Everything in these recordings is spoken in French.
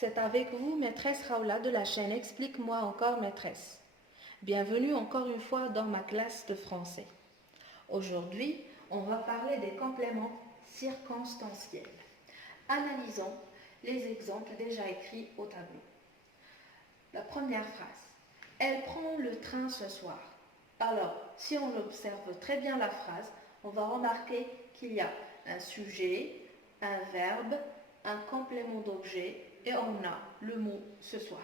C'est avec vous, maîtresse Raoula de la chaîne Explique-moi encore, maîtresse. Bienvenue encore une fois dans ma classe de français. Aujourd'hui, on va parler des compléments circonstanciels. Analysons les exemples déjà écrits au tableau. La première phrase. Elle prend le train ce soir. Alors, si on observe très bien la phrase, on va remarquer qu'il y a un sujet, un verbe, un complément d'objet et on a le mot ce soir.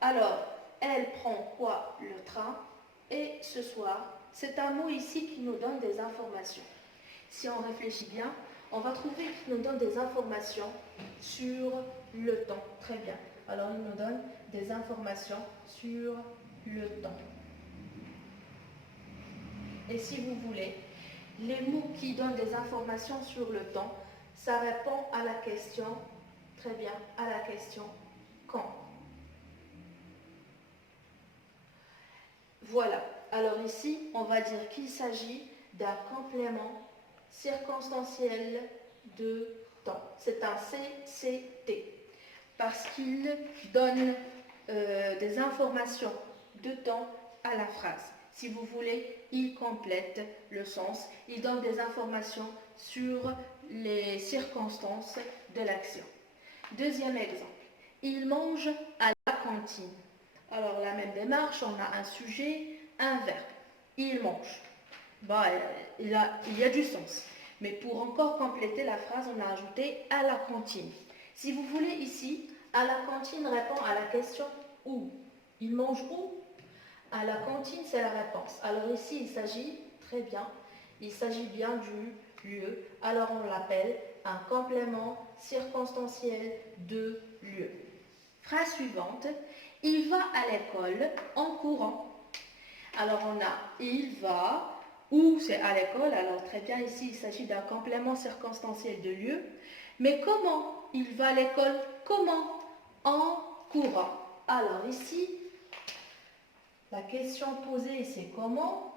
Alors, elle prend quoi? Le train. Et ce soir, c'est un mot ici qui nous donne des informations. Si on réfléchit bien, on va trouver qu'il nous donne des informations sur le temps. Très bien. Alors, il nous donne des informations sur le temps. Et si vous voulez, les mots qui donnent des informations sur le temps, ça répond à la question, très bien, à la question quand. Voilà. Alors ici, on va dire qu'il s'agit d'un complément circonstanciel de temps. C'est un CCT parce qu'il donne des informations de temps à la phrase. Si vous voulez, il complète le sens. Il donne des informations sur les circonstances de l'action. Deuxième exemple. Il mange à la cantine. Alors, la même démarche, on a un sujet, un verbe. Il mange. Il y a du sens. Mais pour encore compléter la phrase, on a ajouté à la cantine. Si vous voulez ici, à la cantine répond à la question où. Il mange où? À la cantine, c'est la réponse. Alors ici, il s'agit, très bien, il s'agit bien du lieu. Alors on l'appelle un complément circonstanciel de lieu. Phrase suivante, il va à l'école en courant. Alors on a il va, ou c'est à l'école, alors très bien ici il s'agit d'un complément circonstanciel de lieu. Mais comment il va à l'école? Comment? En courant. Alors ici, la question posée c'est comment?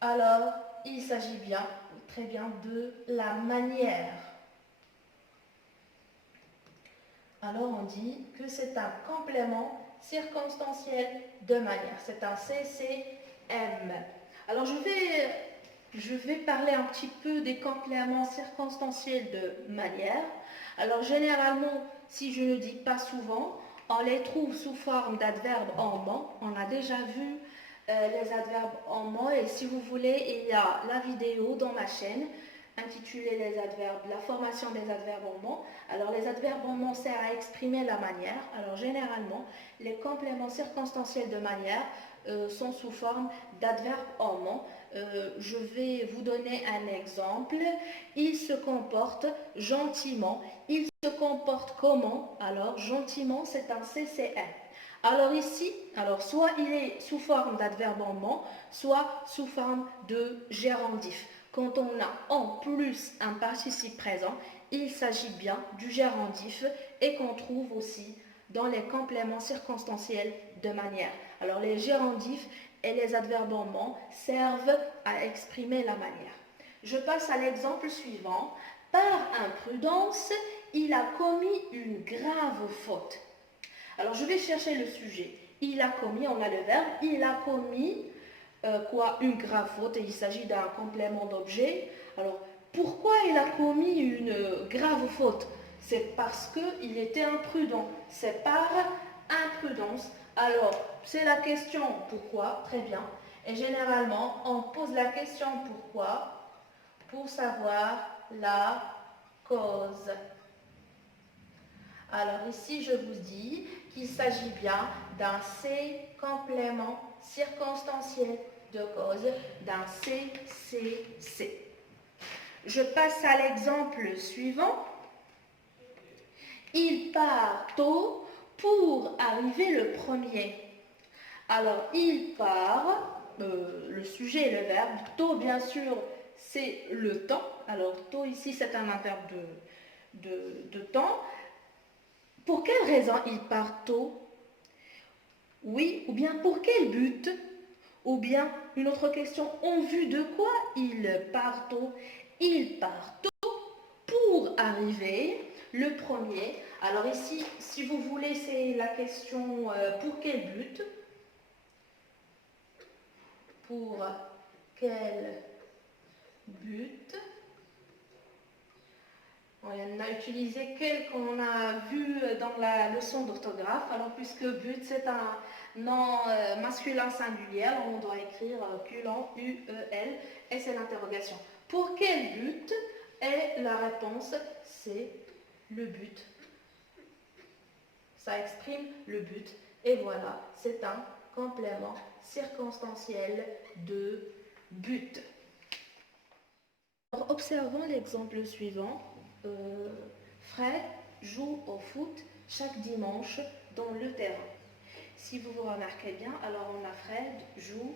Alors il s'agit bien, très bien, de la manière. Alors on dit que c'est un complément circonstanciel de manière. C'est un CCM. Alors je vais parler un petit peu des compléments circonstanciels de manière. Alors généralement, si je ne dis pas souvent, on les trouve sous forme d'adverbes en ment. On a déjà vu les adverbes en ment et si vous voulez, il y a la vidéo dans ma chaîne intitulée les adverbes, la formation des adverbes en ment. Alors les adverbes en ment servent à exprimer la manière. Alors généralement, les compléments circonstanciels de manière sont sous forme d'adverbes en ment. Je vais vous donner un exemple. Il se comporte gentiment. Il se comporte comment? Alors gentiment, c'est un CCM. Alors ici, soit il est sous forme d'adverbe en ment, soit sous forme de gérondif. Quand on a en plus un participe présent, il s'agit bien du gérondif et qu'on trouve aussi dans les compléments circonstanciels de manière. Alors les gérondifs et les adverbes en ment servent à exprimer la manière. Je passe à l'exemple suivant. Par imprudence, il a commis une grave faute. Alors je vais chercher le sujet. Il a commis, on a le verbe, il a commis une grave faute et il s'agit d'un complément d'objet. Alors, pourquoi il a commis une grave faute? C'est parce qu'il était imprudent. C'est par imprudence. Alors, c'est la question pourquoi, très bien. Et généralement, on pose la question pourquoi pour savoir la cause. Alors ici, je vous dis qu'il s'agit bien d'un C complément circonstanciel de cause, d'un CCC. Je passe à l'exemple suivant. Il part tôt pour arriver le premier. Alors, il part, le sujet et le verbe. Tôt, bien sûr, c'est le temps. Alors, tôt ici, c'est un adverbe de temps. Pour quelle raison il part tôt? Oui, ou bien pour quel but? Ou bien, une autre question, en vue de quoi il part tôt? Il part tôt pour arriver. le premier. Alors ici, si vous voulez, c'est la question pour quel but? Pour quel but? On a utilisé quel qu'on a vu dans la leçon d'orthographe. Alors puisque but c'est un nom masculin singulier, alors on doit écrire culon, U-E-L, et c'est l'interrogation. Pour quel but? Et la réponse c'est le but. Ça exprime le but. Et voilà, c'est un complément circonstanciel de but. Alors, observons l'exemple suivant. Fred joue au foot chaque dimanche dans le terrain. Si vous vous remarquez bien, alors on a Fred joue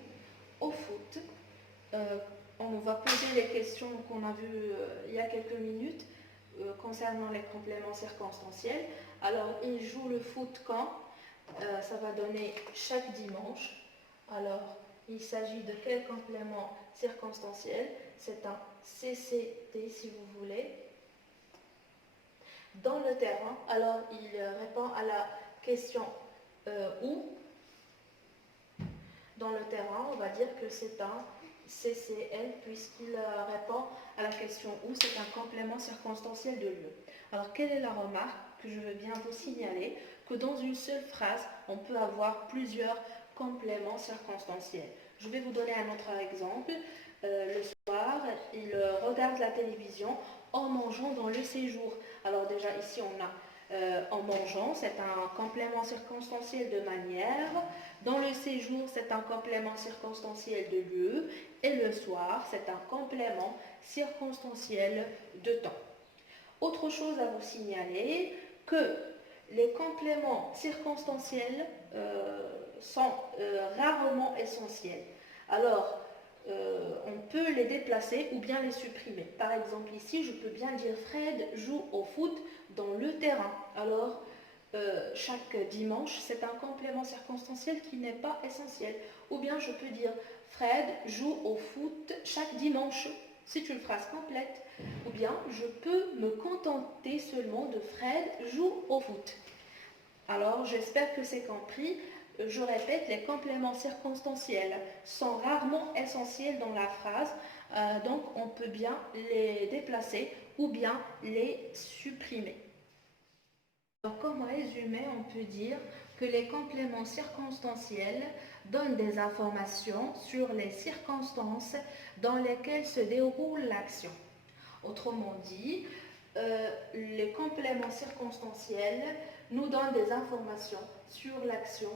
au foot. On va poser les questions qu'on a vues il y a quelques minutes concernant les compléments circonstanciels. Alors, il joue le foot quand? Ça va donner chaque dimanche. Alors, il s'agit de quel complément circonstanciel? C'est un CCT si vous voulez. Dans le terrain, alors il répond à la question où. Dans le terrain, on va dire que c'est un CCL puisqu'il répond à la question où, c'est un complément circonstanciel de lieu. Alors, quelle est la remarque que je veux bien vous signaler? Que dans une seule phrase, on peut avoir plusieurs compléments circonstanciels. Je vais vous donner un autre exemple. Le soir, il regarde la télévision en mangeant dans le séjour. Alors déjà ici on a en mangeant, c'est un complément circonstanciel de manière. Dans le séjour, c'est un complément circonstanciel de lieu. Et le soir, c'est un complément circonstanciel de temps. Autre chose à vous signaler, que les compléments circonstanciels sont rarement essentiels. Alors, on peut les déplacer ou bien les supprimer. Par exemple, ici, je peux bien dire Fred joue au foot dans le terrain. Alors, chaque dimanche, c'est un complément circonstanciel qui n'est pas essentiel. Ou bien je peux dire Fred joue au foot chaque dimanche. C'est une phrase complète. Ou bien je peux me contenter seulement de Fred joue au foot. Alors, j'espère que c'est compris. Je répète, les compléments circonstanciels sont rarement essentiels dans la phrase, donc on peut bien les déplacer ou bien les supprimer. Alors, comme résumé, on peut dire que les compléments circonstanciels donnent des informations sur les circonstances dans lesquelles se déroule l'action. Autrement dit, les compléments circonstanciels nous donnent des informations sur l'action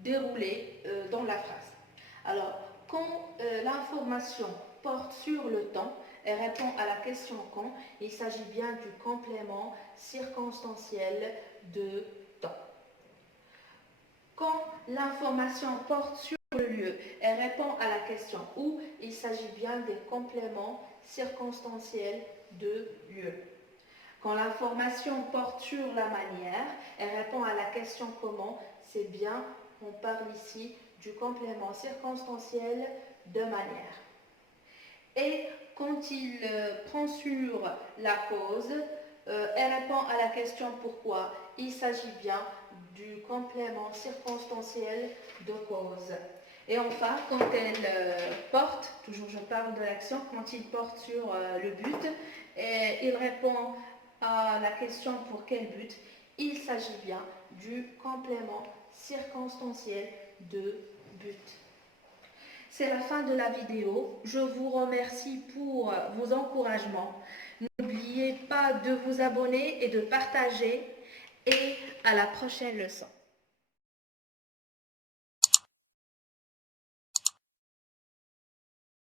déroulée dans la phrase. Alors, quand l'information porte sur le temps et répond à la question quand, il s'agit bien du complément circonstanciel de temps. Quand l'information porte sur le lieu et répond à la question où, il s'agit bien des compléments circonstanciels de lieu. Quand l'information porte sur la manière et répond à la question comment, c'est bien, on parle ici du complément circonstanciel de manière. Et quand il prend sur la cause et répond à la question pourquoi, il s'agit bien du complément circonstanciel de cause. Et enfin, quand elle porte, toujours je parle de l'action, quand il porte sur le but et il répond à la question pour quel but, il s'agit bien du complément circonstanciel de but. C'est la fin de la vidéo. Je vous remercie pour vos encouragements. N'oubliez pas de vous abonner et de partager. Et à la prochaine leçon.